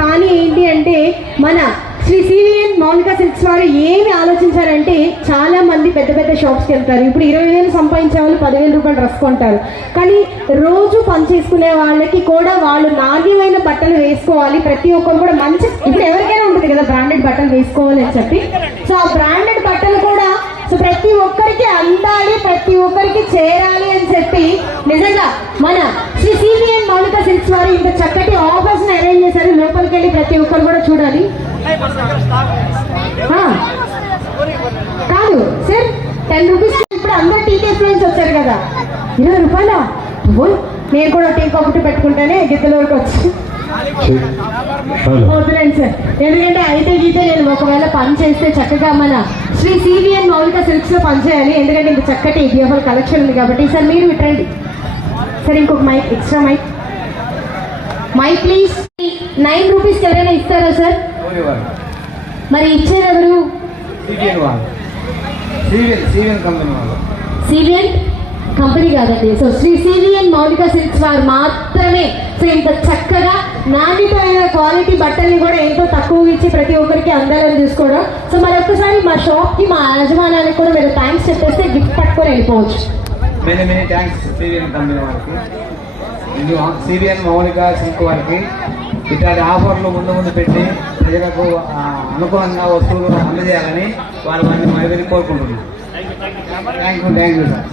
కానీ ఏంటి అంటే మన శ్రీ సివిఎన్ మౌలిక సిల్క్స్ వారు ఏమి ఆలోచించారంటే, చాలా మంది పెద్ద పెద్ద షాప్స్కి వెళ్తారు. ఇప్పుడు 20,000 సంపాదించే వాళ్ళు 10,000 రూపాయలు డ్రెస్ కొంటారు. కానీ రోజు పని చేసుకునే వాళ్ళకి కూడా వాళ్ళు నాణ్యమైన బట్టలు వేసుకోవాలి, ప్రతి ఒక్కరు కూడా మంచి, ఇప్పుడు ఎవరికైనా ఉంటుంది కదా బ్రాండెడ్ బట్టలు వేసుకోవాలి అని చెప్పి. సో ఆ బ్రాండెడ్ బట్టలు కూడా సో ప్రతి ఒక్కరికి అందాలి, ప్రతి ఒక్కరికి చేరాలి అని చెప్పి నిజంగా మన శ్రీ సివిఎన్ మౌలిక సిల్క్స్ వారు ఇంత చక్కటి ఆఫర్స్ ని అరేంజ్ చేశారు. లోపలికి వెళ్ళి ప్రతి ఒక్కరు కూడా చూడాలి. కాదు సార్, 10 రూపీస్. ఇప్పుడు అందరూ టీ కేఫ్ నుంచి వచ్చారు కదా, 20 రూపాయల నేను కూడా టీ కాఫీ పెట్టుకుంటేనే గిద్దల వరకు వచ్చి వద్దులేండి సార్. ఎందుకంటే అయితే గీతే నేను ఒకవేళ పని చేస్తే చక్కగా మన శ్రీ సివిఎన్ మౌలిక సిల్క్స్ లో పనిచేయాలి. ఎందుకంటే ఇంత చక్కటి బ్యూటిఫుల్ కలెక్షన్ ఉంది కాబట్టి. సార్ మీరు ఇట్రండి సార్, ఇంకొక మైక్, ఎక్స్ట్రా మైక్ ప్లీజ్. 9 రూపీస్కి ఎవరైనా ఇస్తారా సార్? మరి ఇచ్చేది ఎవరు? సివిఎన్ కంపెనీ కాదండి. So Shri CVN Moulika silks వారు మాత్రమే సో ఇంత చక్కగా నాణ్యతమైన క్వాలిటీ బట్టల్ని కూడా ఎంతో తక్కువ ఇచ్చి ప్రతి ఒక్కరికి అందాలని చూసుకోవడం. సో మరొకసారి మా షాప్ కి, మా యజమానానికి కూడా మీరు థ్యాంక్స్ చెప్పేస్తే గిఫ్ట్ పట్టుకొని వెళ్ళిపోవచ్చు. మెనీ థ్యాంక్స్ సివిఎన్ కంపెనీ వారికి, సివిఎన్ మౌలిక సిల్క్ వారికి. ఇట్లాంటి ఆఫర్లు ముందు పెట్టి ప్రజలకు అనుకూలంగా వస్తువులు అందజేయాలని వాళ్ళని మరి కోరుకుంటున్నాను. Thank you sir.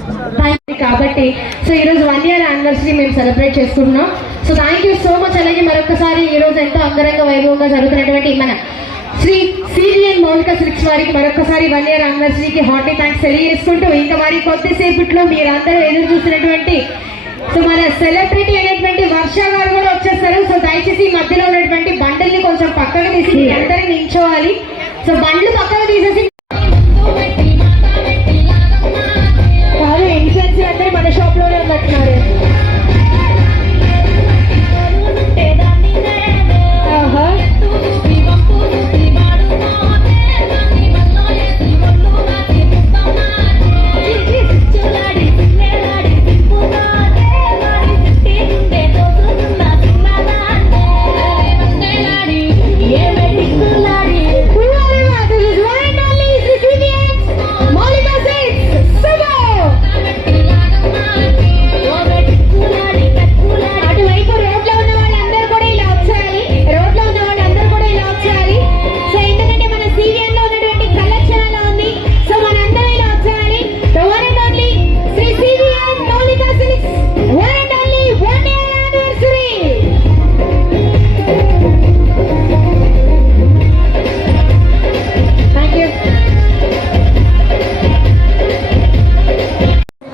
కాబట్టి సో ఈరోజు 1 year యానివర్సరీ మేము సెలబ్రేట్ చేసుకుంటున్నాం. So thank you so much. అలాగే మరొకసారి ఈరోజు ఎంతో అంగరంగ వైభవంగా జరుగుతున్నటువంటి మన శ్రీ సివిఎన్ మౌలిక సిల్క్స్ వారికి మరొకసారి 1 year యానివర్సరీకి హార్టీ థ్యాంక్స్ తెలియజేసుకుంటూ, ఇంకా మరి కొద్దిసేపట్లో మీరందరూ ఎదురు చూసినటువంటి సో మన సెలబ్రిటీ అయినటువంటి వర్ష గారు కూడా వచ్చేస్తారు. సో దయచేసి ఈ మధ్యలో ఉన్నటువంటి బండల్ని కొంచెం పక్కకు తీసి అందరూ నించోవాలి. సో బండ్లు పక్కకు తీసేసి కాదు, ఇన్ఫ్లుయెన్సర్ అందరూ మన షాప్ లోనే ఉన్నట్టున్నారు.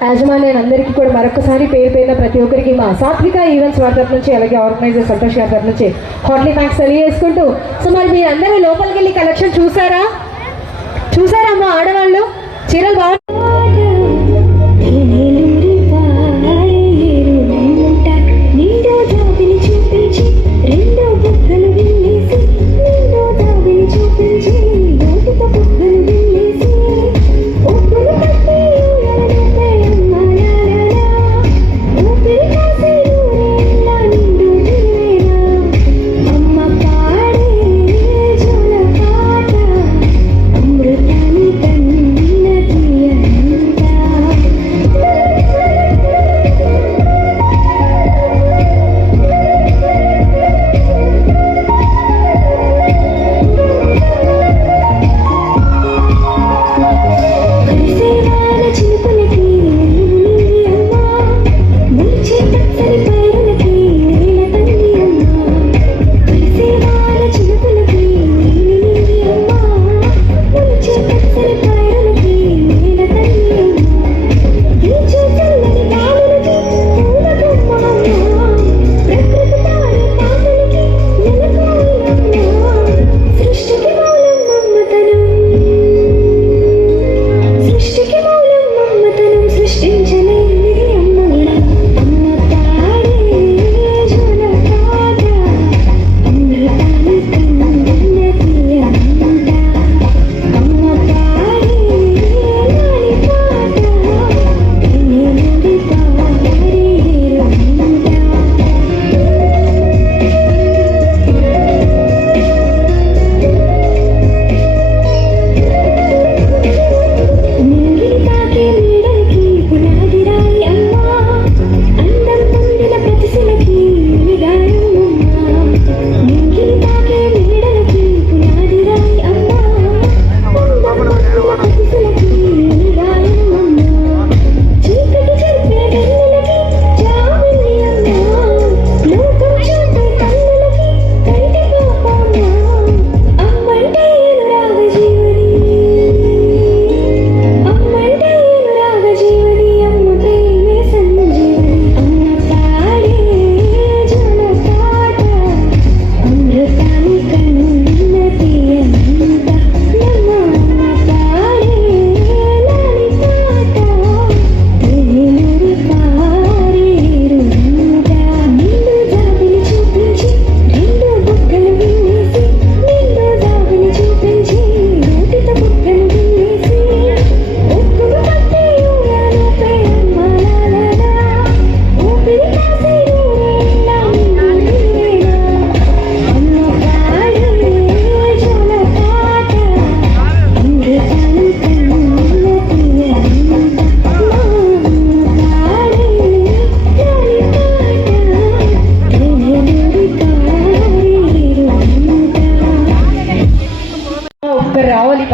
యాజమాన్యాన్ని అందరికీ కూడా మరొకసారి పేరుపైన ప్రతి ఒక్కరికి మా సాత్విక ఈవెంట్స్ వారి తరఫు నుంచి, అలాగే ఆర్గనైజర్ సంతోష్ గారి తరఫు నుంచి హార్ట్లీ థ్యాంక్స్ తెలియజేసుకుంటూ, సో మరి మీరు అందరూ లోపలికి వెళ్ళి కలెక్షన్ చూసారా మా ఆడవాళ్ళు చీరలు బాగా అమృతాన్ని కన్న తీయ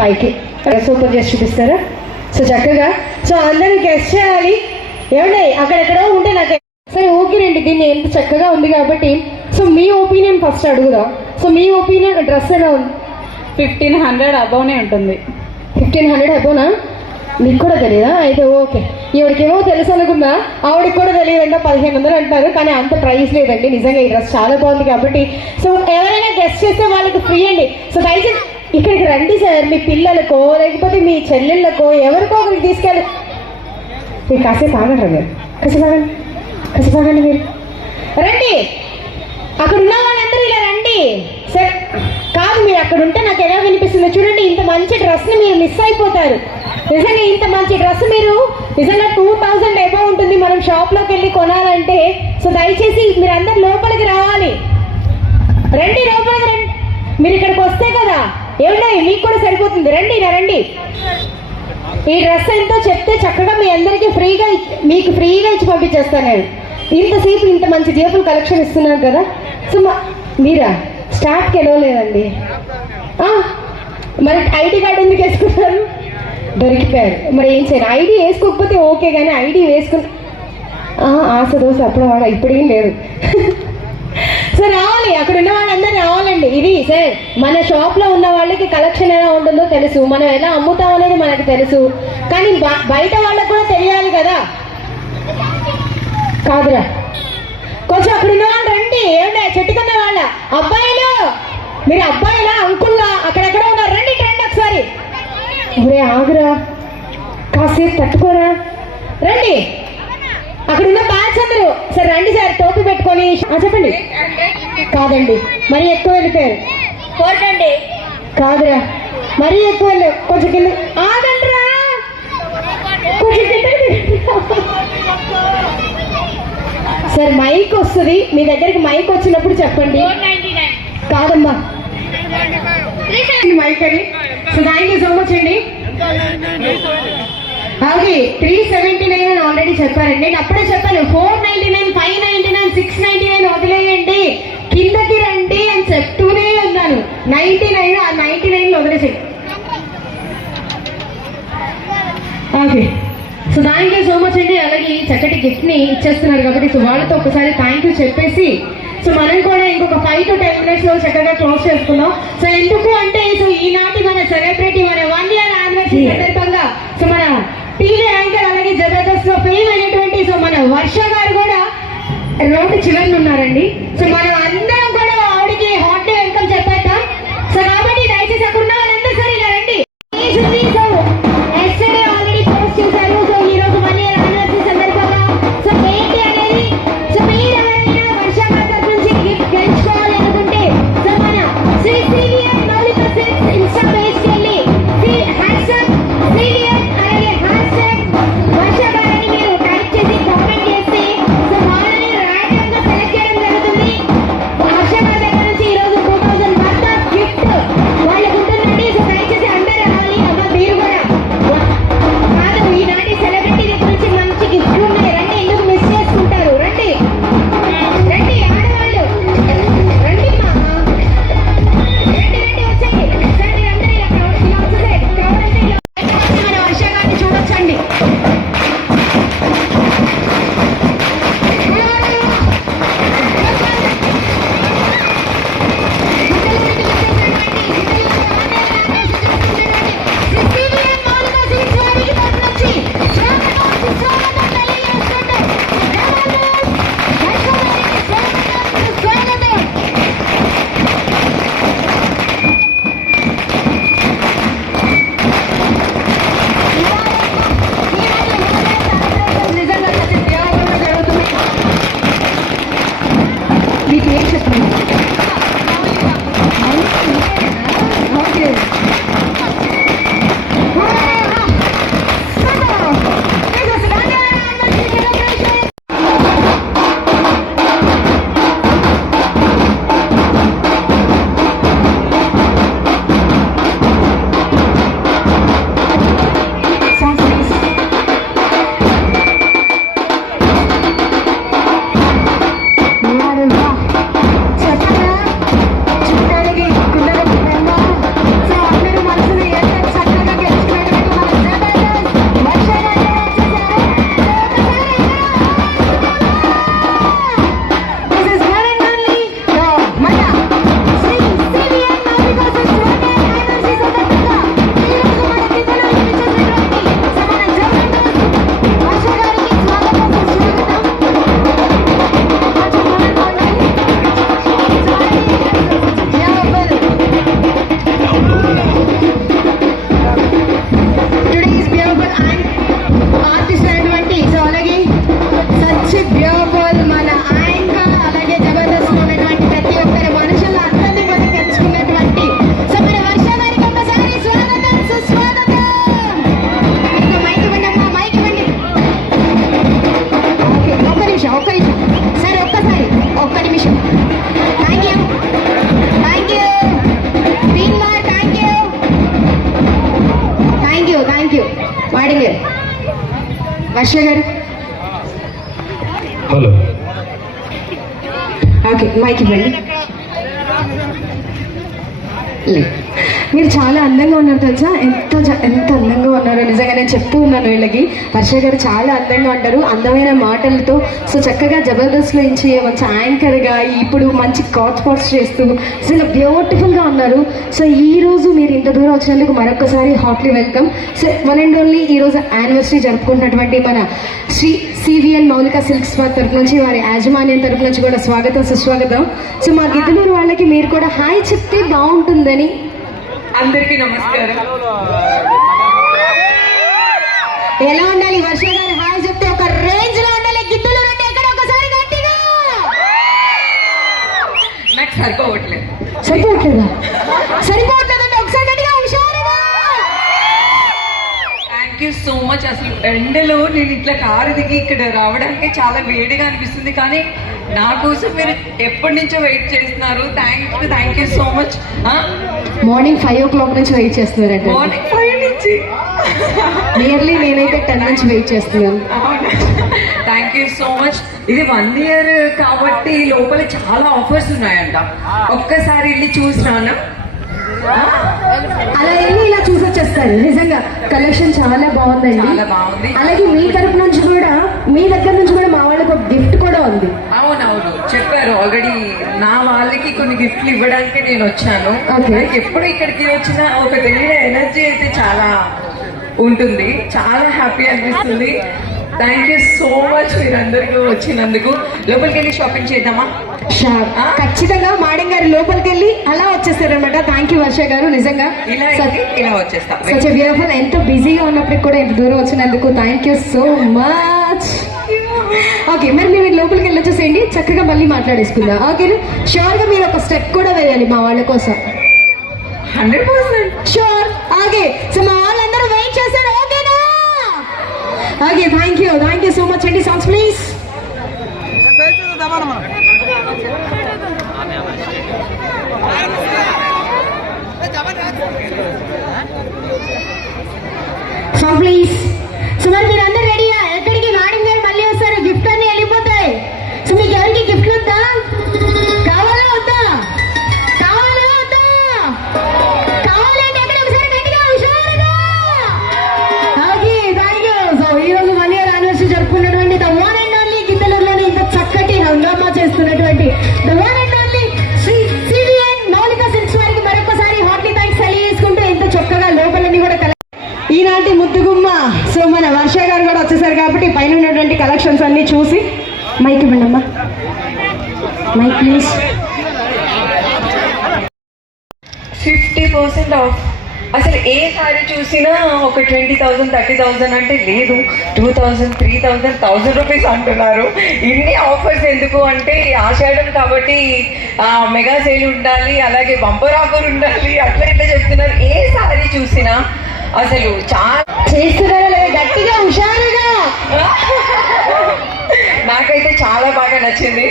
మళ్ళీ పైకి సూపర్ చేసి చూపిస్తారా? సో చక్కగా సో అందరూ గెస్ట్ చేయాలి. ఏమండి అక్కడెక్కడో ఉంటే నాకు సరే ఓకేనండి, దీన్ని ఎంత చక్కగా ఉంది కాబట్టి సో మీ ఒపీనియన్ ఫస్ట్ అడుగుదా. సో మీ ఒపీనియన్ డ్రెస్ ఎలా ఉంది? 1500 అబౌనే ఉంటుంది. 1500 అబోనా? మీకు కూడా తెలియదా? అయితే ఓకే, ఈవిడికేమో తెలుసు అనుకున్నా, ఆవిడకి కూడా తెలియదంట 1500 అంటారు. కానీ అంత ప్రైస్ లేదండి, నిజంగా ఈ డ్రెస్ చాలా బాగుంది కాబట్టి సో ఎవరైనా గెస్ట్ చేస్తే వాళ్ళకి ఫ్రీ అండి. సో దయచేసి ఇక్కడికి రండి సార్, మీ పిల్లలకో లేకపోతే మీ చెల్లెళ్ళకో ఎవరికో ఒకరికి తీసుకెళ్ళి. మీరు కాసేపు ఆగండి మీరు, కాసేపు ఆగండి మీరు రండి. అక్కడ ఉన్న వాళ్ళందరూ ఇలా రండి సార్. కాదు, మీరు అక్కడ ఉంటే నాకు ఎలా వినిపిస్తుందో చూడండి. ఇంత మంచి డ్రెస్ని మీరు మిస్ అయిపోతారు. నిజంగా ఇంత మంచి డ్రెస్ మీరు నిజంగా 2000 అబౌవ్ ఉంటుంది మనం షాప్లోకి వెళ్ళి కొనాలంటే. సో దయచేసి మీరు అందరు లోపలికి రావాలి. రండి లోపలికి రండి. మీరు ఇక్కడికి వస్తే కదా ఏమన్నా మీకు కూడా సరిపోతుంది. రండి ఇలా రండి. ఈ డ్రెస్ ఎంతో చెప్తే చక్కగా మీ అందరికీ మీకు ఫ్రీగా ఇచ్చి పంపించేస్తాను నేను. ఇంతసేపు ఇంత మంచి జేబులు కలెక్షన్ ఇస్తున్నాను కదా. సో మీరా స్టాఫ్కి ఎలవలేదండి. మరి ఐడి కార్డు ఎందుకు వేసుకున్నారు? దొరికిపోయారు. మరి ఏం చేయాలి? ఐడి వేసుకోకపోతే ఓకే, కానీ ఐడి వేసుకుని ఆశ దోశ అప్పుడు వాడు ఇప్పుడేం లేదు. సో రావాలి, అక్కడ ఉన్న వాళ్ళందరూ రావాలండి. ఇది సార్ మన షాప్లో ఉన్న వాళ్ళకి కలెక్షన్ ఎలా ఉంటుందో తెలుసు, మనం ఎలా అమ్ముతాం అనేది మనకు తెలుసు. కానీ బయట వాళ్ళకు కూడా తెలియాలి కదా. కాదురా కొంచెం అక్కడ ఉన్న వాళ్ళు రండి. ఏమంటే చెట్టు కింద వాళ్ళ అబ్బాయిలు, మీరు అబ్బాయిలా అంకుల్లా అక్కడెక్కడ ఉన్నారు? రండి రండి ఒకసారి. ఒరే ఆగురా, కాసేపు తట్టుకోరా, రండి. అక్కడ ఉన్న బ్యాచ్ అందరూ సార్ రండి సార్, టోపీ పెట్టుకొని. చెప్పండి. కాదండి, మరీ ఎక్కువ వెళ్ళిపోయారు. కాదురా, మరీ ఎక్కువ వెళ్ళారు. కొంచెం కింద ఆగండిరా, కొంచెం కింద. సార్ మైక్ వస్తుంది మీ దగ్గరికి, మైక్ వచ్చినప్పుడు చెప్పండి. కాదమ్మా మైక్ అని. So thank you so much అండి. అలాగే 379 అని ఆల్రెడీ చెప్పారండి. నేను అప్పుడే చెప్పాను 499, 599, 699 వదిలేయండి, కిందకి రండి అని చెప్తూనే ఉన్నాను. 99 ఆ 99 వదిలేసాడు. Okay, so thank you so much అండి. అలాగే చక్కటి గిఫ్ట్ ని ఇచ్చేస్తున్నారు కాబట్టి సో వాళ్ళతో ఒకసారి థ్యాంక్ యూ చెప్పేసి సో మనం కూడా ఇంకొక 5 to 10 minutes లో చక్కగా క్లోజ్ చేసుకుందాం. సో ఎందుకు అంటే సో ఈనాటి మన సెలబ్రిటీ మన 1 year యానివర్సరీ సందర్భంగా సో మన టీవీ యాంకర్ అలాగే జబర్దస్త్ లో ఫేమ్ అయినటువంటి సో మన వర్ష గారు కూడా రోడ్డు చివరిని ఉన్నారండి. సో మనం అందరం కూడా ఆవిడకి హాట్ డే వెల్కమ్ చెప్పేద్దాం. సో కాబట్టి దయచేసి అక్కడ ఉన్న వాళ్ళందరూ సరే ఇలా రండి. సో ఎస్టర్డే ఆల్రెడీ పోస్ట్ చేశారు. సో ఈ రోజు 1 year యానివర్సరీ సందర్భంగా సో ఏంటి అనేది సో మీరు ఎవరైనా వర్ష గారి తరఫు నుంచి గిఫ్ట్ గెలుచుకోవాలి అనుకుంటే సో మన Shri CVN Moulika silks Insta పేజ్కి వెళ్ళి #CVN అలాగే వర్ష గారిని మీరు టైప్ చేసి కామెంట్ చేస్తే సో వాళ్ళని ర్యాండమ్ గా సెలెక్ట్ చేయడం జరుగుతుంది. హర్ష గారు హలో. ఓకే మైక్ ఇవ్వండి. మీరు చాలా అందంగా ఉన్నారు తెలుసా, ఎంత అందంగా ఉన్నారో నిజంగా నేను చెప్తూ ఉన్నాను వీళ్ళకి. హర్ష గారు చాలా అందంగా ఉంటారు, అందమైన మాటలతో. సో చక్కగా జబర్దస్త్లో నుంచి మంచి యాంకర్గా ఇప్పుడు మంచి కాట్ స్పాట్స్ చేస్తూ నిజంగా బ్యూటిఫుల్గా ఉన్నారు. సో ఈ రోజు మీరు ఇంత దూరం వచ్చినందుకు మరొకసారి heartly welcome. So one and only ఈరోజు యానివర్సరీ జరుపుకుంటున్నటువంటి మన శ్రీ సివిఎన్ మౌలిక సిల్క్స్ వారి తరపు నుంచి, వారి యాజమాన్యం తరపు నుంచి కూడా స్వాగతం సుస్వాగతం. సో మా గిద్దలూరు వాళ్ళకి మీరు కూడా హాయ్ చెప్తే బాగుంటుందని. అందరికీ నమస్కారం. ఎలా ఉండాలి వర్ష గారు? హాయ్ చెప్తే ఒక రేంజ్ లో ఉండాలి. గిద్దలూరు అంటే ఎక్కడ ఒకసారి గట్టిగా. నాకు సరిపోవట్లేదు. సరిపోవట్లేదా? సరిపోవట్లేదంటే ఒకసారి గట్టిగా హుషారుగా. Thank you so much. అసలు ఎండలో నేను ఇట్లా కారు దిగి ఇక్కడ రావడానికి చాలా వేడిగా అనిపిస్తుంది, కానీ నా కోసం మీరు ఎప్పటి నుంచో వెయిట్ చేస్తున్నారు. Thank you so much. Morning 5 o'clock నుంచి వెయిట్ చేస్తున్నారంట. మార్నింగ్ 5 నుంచి నియర్లీ నేనైతే 10 నుంచి వెయిట్ చేస్తున్నాను. Thank you so much. ఇది 1 year కాబట్టి లోపల చాలా ఆఫర్స్ ఉన్నాయంట. ఒక్కసారి వెళ్ళి చూసినాను. అలా వెళ్ళి ఇలా చూసి వచ్చేస్తారు. నిజంగా కలెక్షన్ చాలా బాగుందండి. చాలా బాగుంది. అలాగే మీ తరపు నుంచి కూడా, మీ దగ్గర నుంచి కూడా మా వాళ్ళకి ఒక గిఫ్ట్ కూడా ఉంది. అవునవును చెప్పారు ఆల్రెడీ. నా వాళ్ళకి కొన్ని గిఫ్ట్లు ఇవ్వడానికి నేను వచ్చాను. Okay. నాకు ఎప్పుడు ఇక్కడికి వచ్చినా ఒక తెలియని ఎనర్జీ అయితే చాలా ఉంటుంది, చాలా హ్యాపీ అనిపిస్తుంది. థ్యాంక్ యూ సో మచ్ మీరందరికీ వచ్చినందుకు. లోపలికి వెళ్ళి షాపింగ్ చేద్దామా? ఖచ్చితంగా మేడం గారు లోపలికి వెళ్ళి అలా వచ్చేస్తారనమాట. థ్యాంక్ యూ వర్ష గారు, నిజంగా ఇలా ఇలా వచ్చేస్తాం. Such beautiful. ఎంతో బిజీగా ఉన్నప్పటికి కూడా ఇంత దూరం వచ్చినందుకు thank you so much. Okay మరి మీరు లోపలికి వెళ్ళి వచ్చేసేయండి, చక్కగా మళ్ళీ మాట్లాడేసుకుందాం. ఓకే షూర్ గా మీరు ఒక స్టెప్ కూడా వేయాలి మా వాళ్ళ కోసం. 100% షూర్. ఓకే సో మా వాళ్ళందరూ వెయిట్ చేస్తారు. ఓకేనా? Okay thank you so much అండి. Songs please. Song please. So మరి మీరు అందరూ రెడీయా? ఎక్కడికి? మేడం గారు మళ్ళీ వస్తారు, గిఫ్ట్ అన్ని వెళ్ళిపోతాయి. సో మీకు ఎవరికి గిఫ్ట్లు వద్దా? కావాలా వద్దా? కావాలా వద్దా? కావాలంటే ఎక్కడ ఒకసారి గట్టిగా హుషారుగా. Okay thank you. సో ఈ రోజు 1 year యానివర్సరీ జరుపుకున్నటువంటి ద వన్ అండ్ ఓన్లీ గిద్దలూరులోని ఇంత చక్కటి హంగామా చేస్తున్నటువంటి the one and only Shri CVN Moulika silks వారికి మరొకసారి హార్ట్లీ థ్యాంక్స్ తెలియజేసుకుంటూ ఇంత చక్కగా లోపలన్నీ కూడా ఈనాటి ముద్దుగుమ్మ. సో మన వర్ష గారు కూడా వచ్చేసారు కాబట్టి పైన ఉన్నటువంటి కలెక్షన్స్ అన్ని చూసి మైక్ ఇవ్వండి అమ్మా. Mic please. 50% ఆఫ్. అసలు ఏ సారీ చూసినా ఒక 20,000 30,000 అంటే లేదు, 2,000 3,000 1,000 రూపీస్ అంటున్నారు. ఇన్ని ఆఫర్స్ ఎందుకు అంటే ఆషాఢం కాబట్టి మెగా సేల్ ఉండాలి, అలాగే బంపర్ ఆఫర్ ఉండాలి, అట్లా ఇట్లా చెప్తున్నారు. ఏ సారీ చూసినా అసలు చాలా చేస్తున్నారా లేదా? గట్టిగా హుషారుగా. నాకైతే చాలా బాగా నచ్చింది.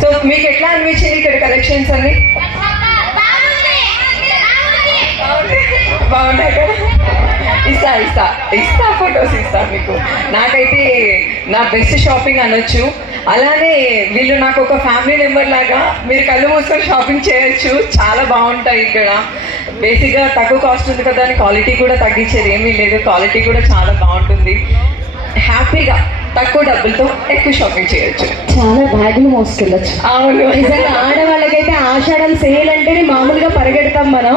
సో మీకు ఎట్లా అనిపించింది ఇక్కడ కలెక్షన్స్ అన్ని? బాగున్నాయి కదా? ఇస్తా ఫొటోస్ ఇస్తా మీకు. నాకైతే నా బెస్ట్ షాపింగ్ అనొచ్చు. అలానే వీళ్ళు నాకు ఒక ఫ్యామిలీ మెంబర్ లాగా. మీరు కళ్ళు మూసుకొని షాపింగ్ చేయొచ్చు, చాలా బాగుంటాయి ఇక్కడ. బేసిక్గా తక్కువ కాస్ట్ ఉంది కదా అని క్వాలిటీ కూడా తగ్గించేది ఏమీ లేదు, క్వాలిటీ కూడా చాలా బాగుంటుంది. హ్యాపీగా తక్కువ డబ్బులతో ఎక్కువ షాపింగ్ చేయొచ్చు. చాలా బ్యాగులు మోసుకెళ్ళచ్చు. అవును నిజంగా ఆడవాళ్ళకైతే ఆషాఢం సేల్ అంటేనే మామూలుగా పరిగెడతాం మనం.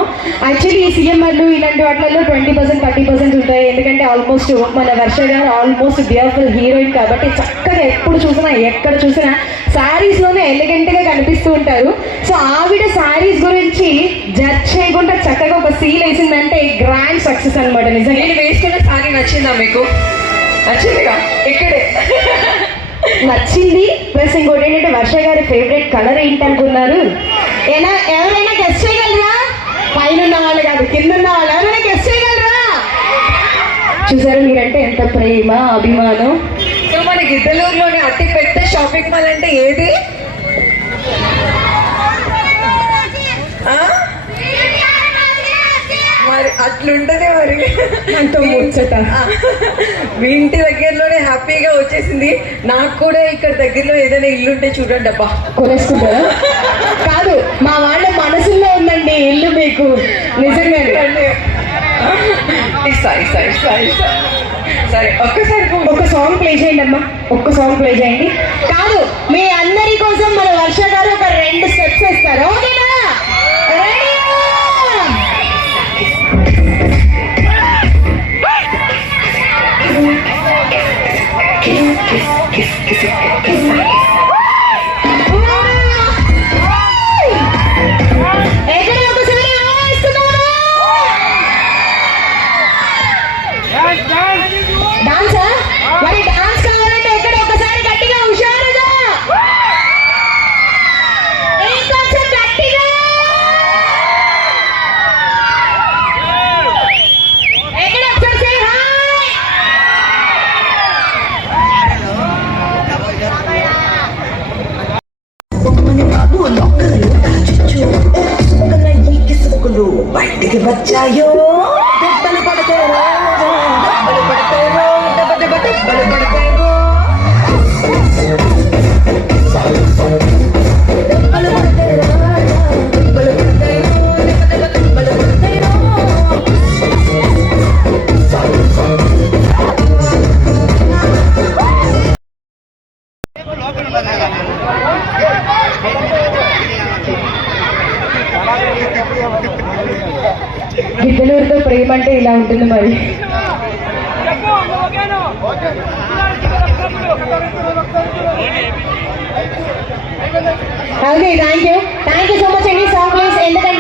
యాక్చువల్లీ ఈ సీఎంఆర్లు ఇలాంటి వాటిలో 20% 30% ఉంటాయి. ఎందుకంటే ఆల్మోస్ట్ మన వర్ష గారు ఆల్మోస్ట్ బ్యూటిఫుల్ హీరోయిన్ కాబట్టి చక్కగా ఎప్పుడు చూసినా ఎక్కడ చూసినా శారీస్ లోనే ఎలిగెంట్ గా కనిపిస్తూ ఉంటారు. సో ఆవిడ శారీస్ గురించి జడ్జ్ చేయకుండా చక్కగా ఒక సీల్ వేసిందంటే గ్రాండ్ సక్సెస్ అనమాట. నిజంగా నేను వేసుకున్న శారీ నచ్చిందా మీకు? నచ్చిందిగా? ఇక్కడే నచ్చింది. ప్లస్ ఇంకోటి ఏంటంటే వర్ష గారి ఫేవరెట్ కలర్ ఏంటనుకున్నారు? ఎవరైనా గెస్ట్ చేయగలరా? పైన ఉన్న వాళ్ళు కాదు, కింద ఉన్న వాళ్ళు ఎవరైనా గెస్ట్ చేయగలరా? చూసారు మీరంటే ఎంత ప్రేమ అభిమానం. సో మన గిద్దలూరులోని అతి పెద్ద షాపింగ్ మాల్ అంటే ఏది? మరి అట్లుంటది మరి. అంతో ముచ్చట. మీ ఇంటి దగ్గరలోనే హ్యాపీగా వచ్చేసింది. నాకు కూడా ఇక్కడ దగ్గరలో ఏదైనా ఇల్లు ఉంటే చూడండి అబ్బా. కొనేసుకుంటారా? కాదు, మా వాళ్ళ మనసులో ఉందండి ఇల్లు మీకు, నిజంగానే. ఇస్తా ఇస్తా ఇస్తా ఇస్తా. సరే ఒక్కసారి ఒక సాంగ్ ప్లే చేయండి అమ్మా, ఒక్క సాంగ్ ప్లే చేయండి. కాదు, మీ అందరి కోసం మన వర్ష గారు ఒక 2 స్టెప్స్ ఇస్తారు, ఓకేనా? రెడీ? ఎక్కడ ఒకసారి డాన్సా? మరి డాన్స్ కావాలంటే ఎక్కడ ఒకసారి గట్టిగా హుషారుగా, ఇంకొంచెం గట్టిగా, ఎక్కడ ఒకసారి say hi. బయటికి వచ్చాయో దెబ్బలు పడతారో, దెబ్బలు పడతారో, దెబ్బ దెబ్బ దెబ్బలు పడతారో, దెబ్బలు పడతారో, దెబ్బలు పడతారో, దెబ్బ దెబ్బ దెబ్బలు పడతారో. గిద్దలూరుతో ప్రేమ అంటే ఇలా ఉంటుంది మరి. Okay, thank you so much అండి. Song please. ఎందుకంటే